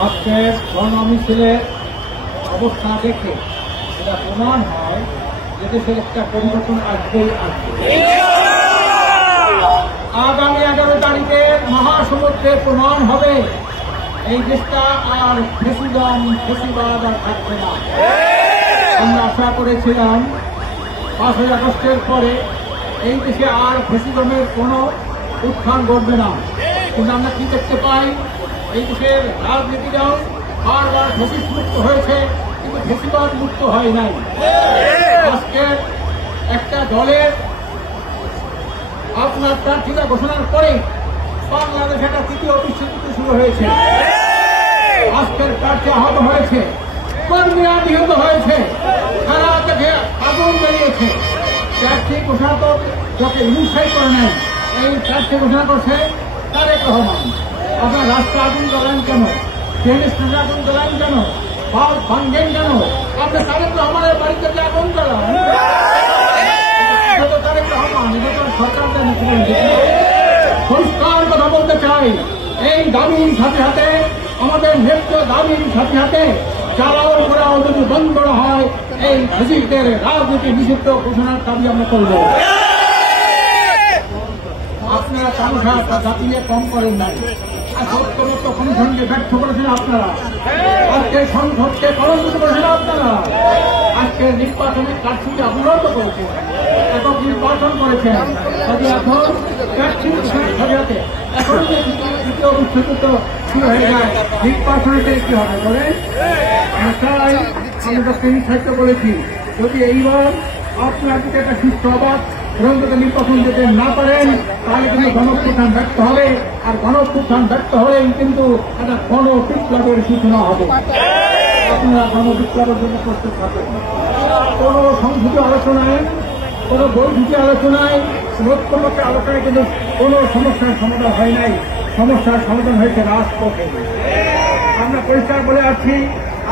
আজকে গণমিছিলের অবস্থা দেখে এটা প্রমাণ হয় যে দেশের একটা পরিবর্তন আসবেই আসবে। আগামী 11 তারিখে মহাসমুদ্রে প্রমাণ হবে এই দেশটা আর ফেসিবাদ আর থাকবে না। আমরা আশা করেছিলাম 5ই আগস্টের পরে এই দেশে আর ফেসিজমের কোনো উত্থান ঘটবে না, কিন্তু আমরা কি দেখতে পাই, এই দেশের রাজনীতিরাও বারবার ফেসিস মুক্ত হয়েছে, কিন্তু ফেসিবাদ মুক্ত হয় নাই। আজকে একটা দলের আপনার প্রার্থীতা ঘোষণার পরে বাংলাদেশে একটা তৃতীয় বিশ্বযুদ্ধ শুরু হয়েছে। আজকের প্রার্থী আহত হয়েছে, কর্মীরা নিহত হয়েছে, সারা দেশে আগুন জ্বালিয়েছে। প্রার্থী ঘোষণা তো যাকে ইউসাই করে নেয়, এই প্রার্থী ঘোষণা করছে তারেক রহমান। আপনার রাস্তা আগুন জ্বালান কেন? ট্রেন স্টেশনে আগুন জ্বালান কেন? বাস ভাঙবেন কেন? আপনি তারেক রহমানের বাড়িতে যে আগুন জ্বালান, এটা তো তারেক রহমান, এটা তো সরকার পরিষ্কার কথা বলতে চাই। এই দাবির সাথে সাথে আমাদের নেত্র দাবির সাথে সাথে জ্বালাও করা যদি বন্ধ হয়, এই ফেসিস্টদের রাজনীতি নিষিদ্ধ ঘোষণার দাবি আমরা করব। আপনারা তামাশা জাতিয়ে কম করেন নাই, সত্যমত কমিশনকে ব্যর্থ করেছেন আপনারা, আজকে সংসদকে কলঙ্কিত করেছেন আপনারা, আজকে নির্বাচনের কারচুপি আপনারাও তো করেছেন, এখন নির্বাচন করেছেন, তবে এখন প্রার্থী ঘোষণার সাথে এখন যে তৃতীয় বিশ্বযুদ্ধ শুরু হয়ে যায়, নির্বাচনকে কি হবে বলেন? তাই আমি তো তিনি সাহিত্য বলেছি, যদি এইবার আপনার দিকে একটা সুস্থ অবাধ নির্বাচন যেতে না পারেন, তাহলে কিন্তু গণপ্রধান ব্যর্থ হবে, আর গণপ্রধান ব্যর্থ হলেই কিন্তু একটা গণবিপ্লবের সূচনা হবে। আপনারা গণবিপ্লবের জন্য প্রস্তুত থাকেন। কোন সংসদীয় আলোচনায়, কোন বৈঠকি আলোচনায়, ঐক্যমত্যের আলোচনায় কিন্তু কোন সমস্যার সমাধান হয় নাই, সমস্যার সমাধান হয়েছে রাজপথে। আমরা পরিষ্কার বলে আছি,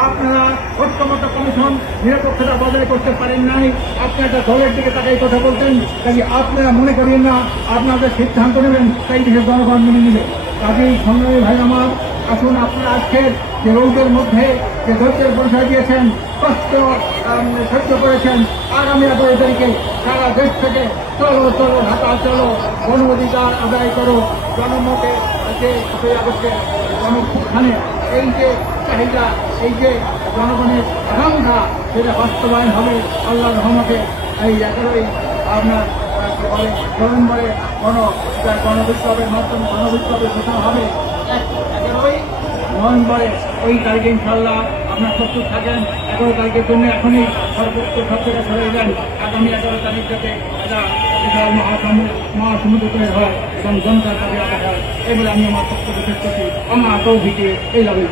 আপনারা ঐক্যমত্য কমিশন নিরপেক্ষতা বজায় করতে পারেন নাই, আপনি একটা দলের দিকে তাকাই কথা বলতেন, তাই আপনারা মনে করেন না আপনাদের সিদ্ধান্ত নেবেন তাই দেশের জনগণ মেনে নেবে। কাজেই সংগ্রামী ভাই আমার, আসুন আপনারা আজকের যে রোদের মধ্যে যে ধৈর্যের পরিচয় দিয়েছেন, কষ্ট সহ্য করেছেন, আগামী 11 তারিখে সারা দেশ থেকে চলো চলো ঢাকা চলো, গণ অধিকার আদায় করো, জনমতে যে 5ই আগস্টের গণঅভ্যুত্থানে এই যে চাহিদা, এই যে জনগণের আকাঙ্ক্ষা, সেটা বাস্তবায়ন হবে আল্লাহর রহমতে। এই 11ই আপনার নভেম্বরে গণবিপ্লবের মাধ্যমে গণবিপ্লবের ঘোষণা হবে। 11ই নভেম্বরে ওই তারিখে ইনশাল্লাহ আপনার প্রস্তুত থাকেন। 11 তারিখের জন্য এখনই সর্বোচ্চ সব থেকে সরে যান। আগামী 11 তারিখ যাতে এটা বিশাল মহাসমুদ্র তৈরি হয় এবং জনতার কাছে হয়, এই বলে আমি আমার বক্তব্য শেষ করছি। আমার তৌফিকে এই দাবি।